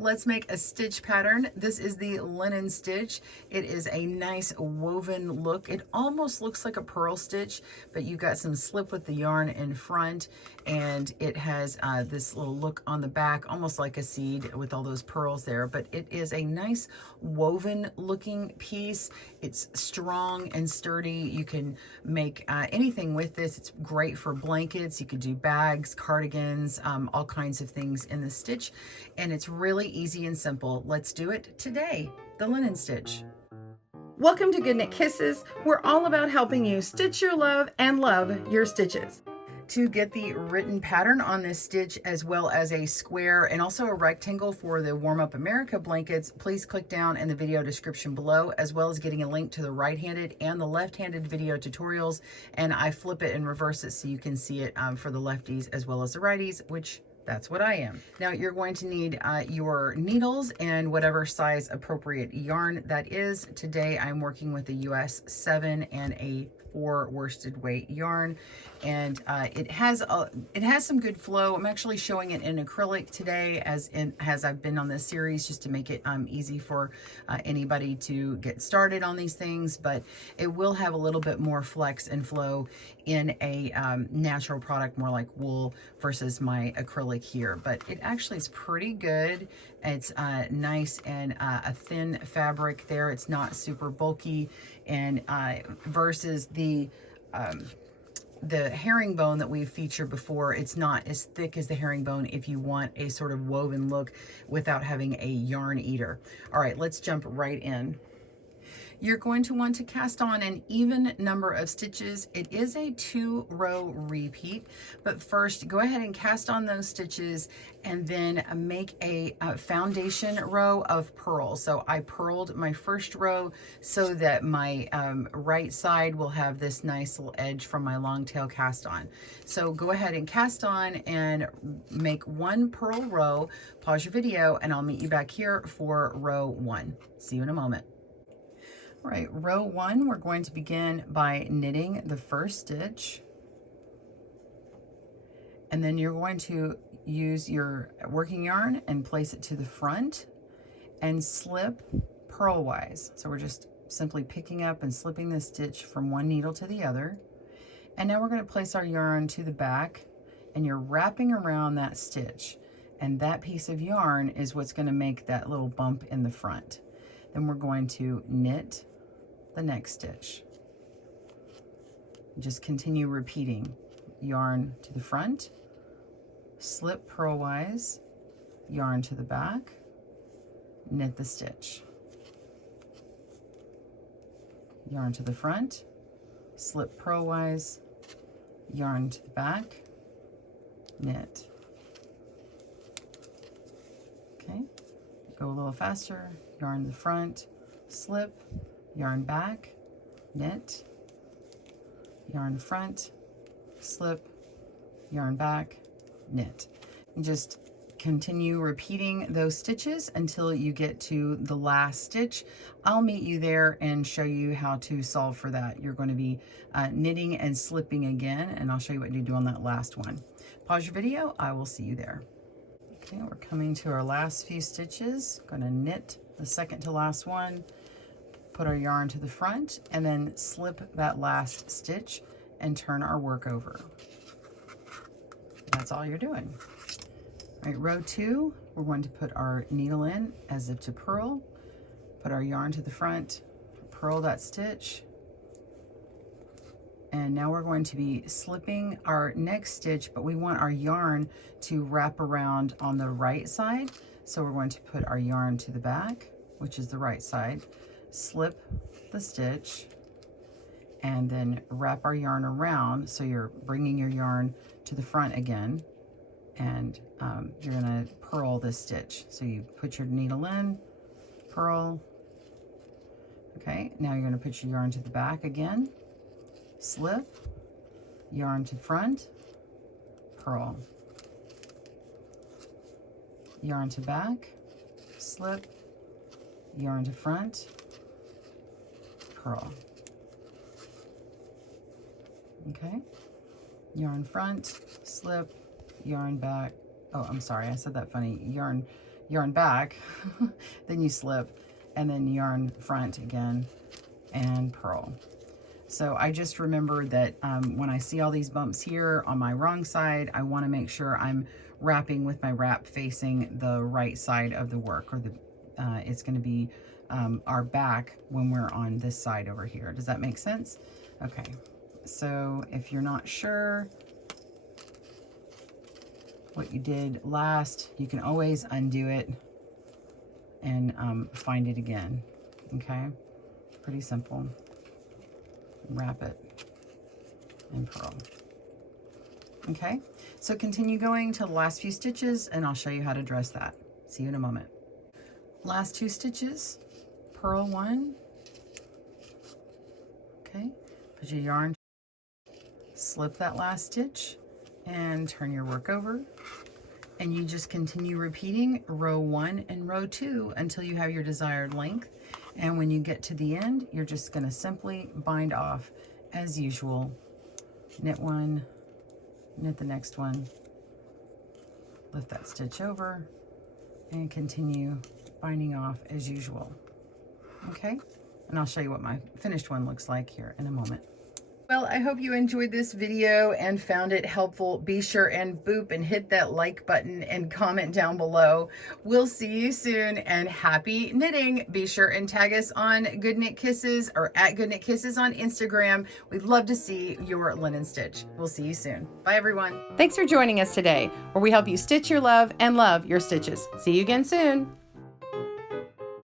Let's make a stitch pattern. This is the linen stitch. It is a nice woven look. It almost looks like a purl stitch, but you've got some slip with the yarn in front, and it has this little look on the back, almost like a seed with all those pearls there, but it is a nice woven looking piece. It's strong and sturdy. You can make anything with this. It's great for blankets. You could do bags, cardigans, all kinds of things in the stitch, and it's really easy and simple. Let's do it today, the linen stitch. Welcome to GoodKnit Kisses. We're all about helping you stitch your love and love your stitches. To get the written pattern on this stitch, as well as a square and also a rectangle for the Warm Up America blankets, please click down in the video description below, as well as getting a link to the right-handed and the left-handed video tutorials. And I flip it and reverse it so you can see it for the lefties as well as the righties, which that's what I am. Now you're going to need your needles and whatever size appropriate yarn that is. Today I'm working with a US 7 and a 4 worsted weight yarn, and it has some good flow. I'm actually showing it in acrylic today, as I've been on this series, just to make it easy for anybody to get started on these things. But it will have a little bit more flex and flow in a natural product, more like wool versus my acrylic here. But it actually is pretty good. It's nice and a thin fabric there. It's not super bulky, and versus the herringbone that we've featured before, it's not as thick as the herringbone if you want a sort of woven look without having a yarn eater. All right, let's jump right in. You're going to want to cast on an even number of stitches. It is a 2-row repeat, but first go ahead and cast on those stitches and then make a foundation row of purls. So I purled my first row so that my right side will have this nice little edge from my long tail cast on. So go ahead and cast on and make 1 purl row. Pause your video and I'll meet you back here for row 1. See you in a moment. All right, row 1, we're going to begin by knitting the first stitch. And then you're going to use your working yarn and place it to the front and slip purlwise. So we're just simply picking up and slipping the stitch from one needle to the other. And now we're going to place our yarn to the back, and you're wrapping around that stitch. And that piece of yarn is what's going to make that little bump in the front. Then we're going to knit the next stitch. Just continue repeating. Yarn to the front, slip purlwise, yarn to the back, knit the stitch. Yarn to the front, slip purlwise, yarn to the back, knit. Okay, go a little faster. Yarn to the front, slip, yarn back, knit, yarn front, slip, yarn back, knit. And just continue repeating those stitches until you get to the last stitch. I'll meet you there and show you how to solve for that. You're going to be knitting and slipping again, and I'll show you what to do on that last one. Pause your video. I will see you there. Okay, we're coming to our last few stitches. Going to knit the second to last one, put our yarn to the front, and then slip that last stitch and turn our work over. That's all you're doing. All right, row 2, we're going to put our needle in as if to purl, put our yarn to the front, purl that stitch, and now we're going to be slipping our next stitch, but we want our yarn to wrap around on the right side. So we're going to put our yarn to the back, which is the right side, slip the stitch, and then wrap our yarn around. So you're bringing your yarn to the front again, and you're gonna purl this stitch. So you put your needle in, purl. Okay, now you're gonna put your yarn to the back again, slip, yarn to front, purl. Yarn to back, slip, yarn to front, purl. Okay, yarn front, slip, yarn back. Oh, I'm sorry, I said that funny. Yarn yarn back, then you slip, and then yarn front again and purl. So I just remember that when I see all these bumps here on my wrong side, I want to make sure I'm wrapping with my wrap facing the right side of the work, or the it's going to be our back when we're on this side over here. Does that make sense? Okay, so if you're not sure what you did last, you can always undo it and find it again. Okay, pretty simple. Wrap it and purl. Okay, so continue going to the last few stitches and I'll show you how to dress that. See you in a moment. Last 2 stitches, purl 1. Okay, put your yarn, slip that last stitch and turn your work over, and you just continue repeating row 1 and row 2 until you have your desired length. And when you get to the end, you're just going to simply bind off as usual. Knit 1, knit the next one, lift that stitch over, and continue binding off as usual. Okay, and I'll show you what my finished one looks like here in a moment. Well, I hope you enjoyed this video and found it helpful. Be sure and boop and hit that like button and comment down below. We'll see you soon, and happy knitting. Be sure and tag us on GoodKnit Kisses or at GoodKnit Kisses on Instagram. We'd love to see your linen stitch. We'll see you soon. Bye, everyone. Thanks for joining us today, where we help you stitch your love and love your stitches. See you again soon.